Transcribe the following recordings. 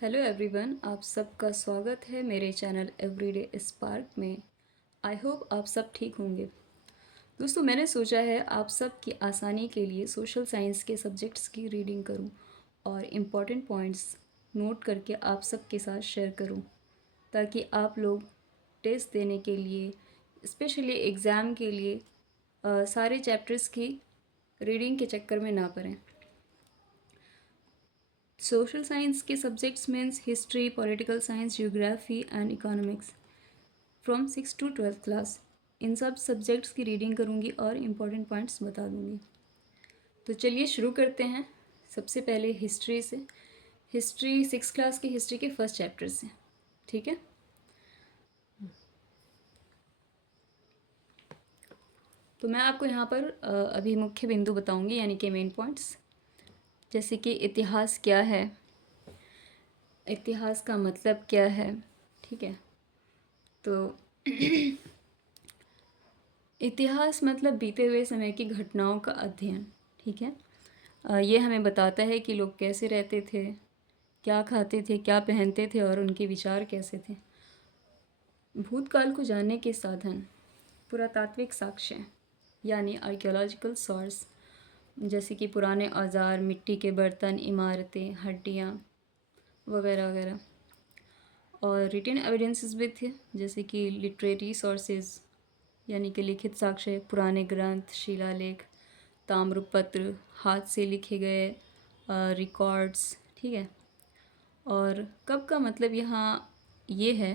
Hello everyone, आप सबका स्वागत है मेरे चैनल एवरीडे स्पार्क में। आई होप आप सब ठीक होंगे। दोस्तों, मैंने सोचा है आप सब की आसानी के लिए सोशल साइंस के सब्जेक्ट्स की रीडिंग करूं और इम्पॉर्टेंट पॉइंट्स नोट करके आप सब के साथ शेयर करूं, ताकि आप लोग टेस्ट देने के लिए, स्पेशली एग्ज़ाम के लिए सारे चैप्टर्स की रीडिंग के चक्कर में ना पड़ें। सोशल साइंस के subjects means history, political science, geography and economics from 6 to 12 class. इन सब सब्जेक्ट्स की रीडिंग करूँगी और इम्पोर्टेंट पॉइंट्स बता दूँगी। तो चलिए शुरू करते हैं। सबसे पहले हिस्ट्री से। हिस्ट्री 6 क्लास की हिस्ट्री के फर्स्ट चैप्टर से, ठीक है। तो मैं आपको यहाँ पर अभी मुख्य बिंदु बताऊँगी, यानी कि मेन पॉइंट्स। जैसे कि इतिहास क्या है, इतिहास का मतलब क्या है, ठीक है। तो इतिहास मतलब बीते हुए समय की घटनाओं का अध्ययन, ठीक है। ये हमें बताता है कि लोग कैसे रहते थे, क्या खाते थे, क्या पहनते थे और उनके विचार कैसे थे। भूतकाल को जानने के साधन पुरातात्विक साक्ष्य यानी आर्कियोलॉजिकल सोर्स, जैसे कि पुराने औजार, मिट्टी के बर्तन, इमारतें, हड्डियाँ वगैरह वगैरह। और रिटन एविडेंसेस भी थे, जैसे कि लिटरेरी सोर्सेज यानी कि लिखित साक्ष्य, पुराने ग्रंथ, शिलालेख, ताम्रपत्र, हाथ से लिखे गए रिकॉर्ड्स, ठीक है। और कब का मतलब यहाँ ये है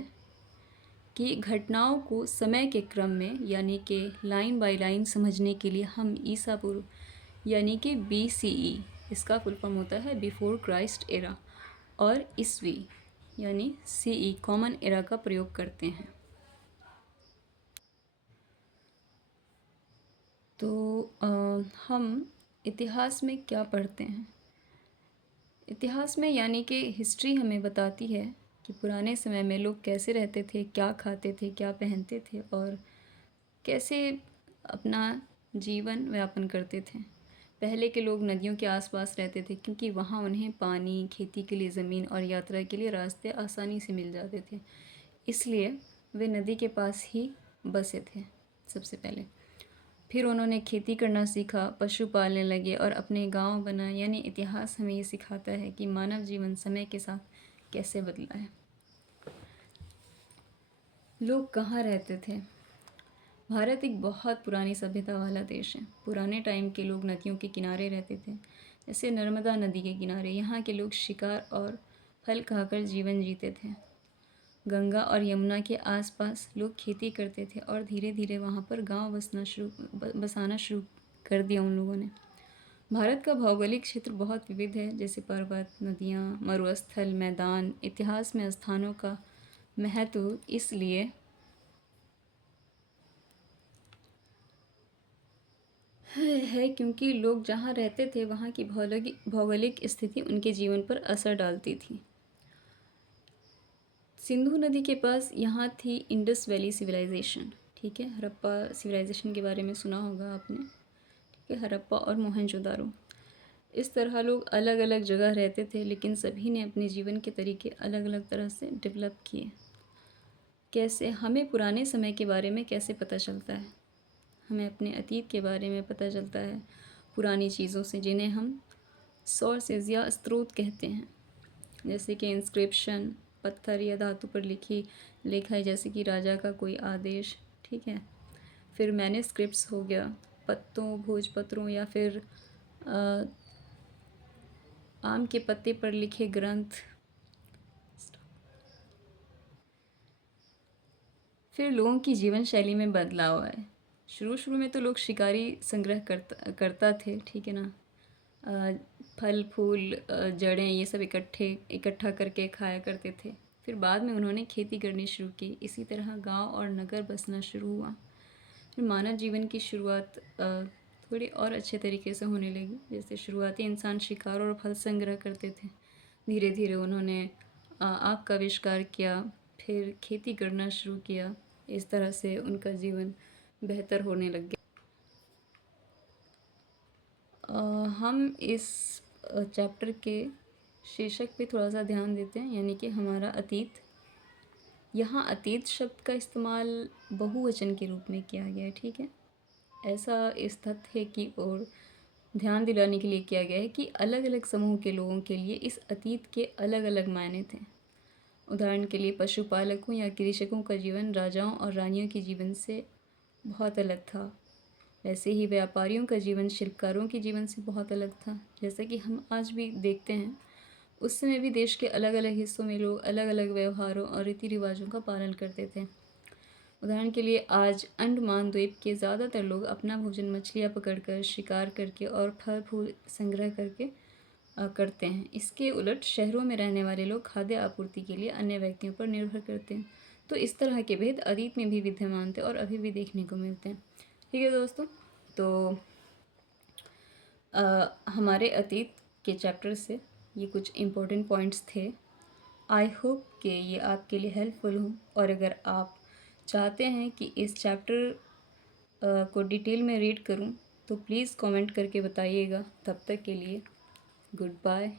कि घटनाओं को समय के क्रम में, यानी कि लाइन बाय लाइन समझने के लिए हम ईसा पूर्व यानी कि BCE, इसका फुल फॉर्म होता है बिफोर क्राइस्ट एरा, और ईस्वी यानी CE कॉमन एरा का प्रयोग करते हैं। तो हम इतिहास में क्या पढ़ते हैं। इतिहास में यानी कि हिस्ट्री हमें बताती है कि पुराने समय में लोग कैसे रहते थे, क्या खाते थे, क्या पहनते थे और कैसे अपना जीवन व्यापन करते थे। पहले के लोग नदियों के आसपास रहते थे, क्योंकि वहाँ उन्हें पानी, खेती के लिए ज़मीन और यात्रा के लिए रास्ते आसानी से मिल जाते थे, इसलिए वे नदी के पास ही बसे थे सबसे पहले। फिर उन्होंने खेती करना सीखा, पशु पालने लगे और अपने गांव बनाए। यानी इतिहास हमें ये सिखाता है कि मानव जीवन समय के साथ कैसे बदला है। लोग कहाँ रहते थे। भारत एक बहुत पुरानी सभ्यता वाला देश है। पुराने टाइम के लोग नदियों के किनारे रहते थे, जैसे नर्मदा नदी के किनारे। यहाँ के लोग शिकार और फल खाकर जीवन जीते थे। गंगा और यमुना के आसपास लोग खेती करते थे और धीरे धीरे वहाँ पर गांव बसाना शुरू कर दिया उन लोगों ने। भारत का भौगोलिक क्षेत्र बहुत विविध है, जैसे पर्वत, नदियाँ, मरुस्थल, मैदान। इतिहास में स्थानों का महत्व इसलिए है क्योंकि लोग जहाँ रहते थे वहाँ की भौगोलिक स्थिति उनके जीवन पर असर डालती थी। सिंधु नदी के पास यहाँ थी इंडस वैली सिविलाइजेशन, ठीक है। हड़प्पा सिविलाइजेशन के बारे में सुना होगा आपने, ठीक है। हड़प्पा और मोहनजोदारो। इस तरह लोग अलग अलग जगह रहते थे, लेकिन सभी ने अपने जीवन के तरीके अलग अलग तरह से डेवलप किए। कैसे हमें पुराने समय के बारे में कैसे पता चलता है, हमें अपने अतीत के बारे में पता चलता है पुरानी चीज़ों से, जिन्हें हम सोर्सेज या स्रोत कहते हैं। जैसे कि इंस्क्रिप्शन, पत्थर या धातु पर लिखा है, जैसे कि राजा का कोई आदेश, ठीक है। फिर मैन्युस्क्रिप्ट्स हो गया, पत्तों, भोजपत्रों या फिर आम के पत्ते पर लिखे ग्रंथ। फिर लोगों की जीवन शैली में बदलाव आए। शुरू में तो लोग शिकारी संग्रह करता थे, ठीक है ना। फल फूल, जड़ें, ये सब इकट्ठा करके खाया करते थे। फिर बाद में उन्होंने खेती करनी शुरू की। इसी तरह गांव और नगर बसना शुरू हुआ। फिर मानव जीवन की शुरुआत थोड़ी और अच्छे तरीके से होने लगी। जैसे शुरुआती इंसान शिकार और फल संग्रह करते थे, धीरे धीरे उन्होंने आग का आविष्कार किया, फिर खेती करना शुरू किया। इस तरह से उनका जीवन बेहतर होने लग गया। हम इस चैप्टर के शीर्षक पे थोड़ा सा ध्यान देते हैं, यानी कि हमारा अतीत। यहाँ अतीत शब्द का इस्तेमाल बहुवचन के रूप में किया गया है, ठीक है। ऐसा इस तथ्य की ओर ध्यान दिलाने के लिए किया गया है कि अलग अलग समूह के लोगों के लिए इस अतीत के अलग अलग मायने थे। उदाहरण के लिए पशुपालकों या कृषकों का जीवन राजाओं और रानियों के जीवन से बहुत अलग था। वैसे ही व्यापारियों का जीवन शिल्पकारों के जीवन से बहुत अलग था। जैसा कि हम आज भी देखते हैं, उस समय भी देश के अलग अलग हिस्सों में लोग अलग अलग व्यवहारों और रीति रिवाजों का पालन करते थे। उदाहरण के लिए आज अंडमान द्वीप के ज़्यादातर लोग अपना भोजन मछलियाँ पकड़कर, शिकार करके और फल फूल संग्रह करके करते हैं। इसके उलट शहरों में रहने वाले लोग खाद्य आपूर्ति के लिए अन्य व्यक्तियों पर निर्भर करते हैं। तो इस तरह के भेद अतीत में भी विद्यमान थे और अभी भी देखने को मिलते हैं। ठीक है दोस्तों, तो हमारे अतीत के चैप्टर से ये कुछ इम्पोर्टेंट पॉइंट्स थे। आई होप कि ये आपके लिए हेल्पफुल हों, और अगर आप चाहते हैं कि इस चैप्टर को डिटेल में रीड करूं तो प्लीज़ कमेंट करके बताइएगा। तब तक के लिए गुड बाय।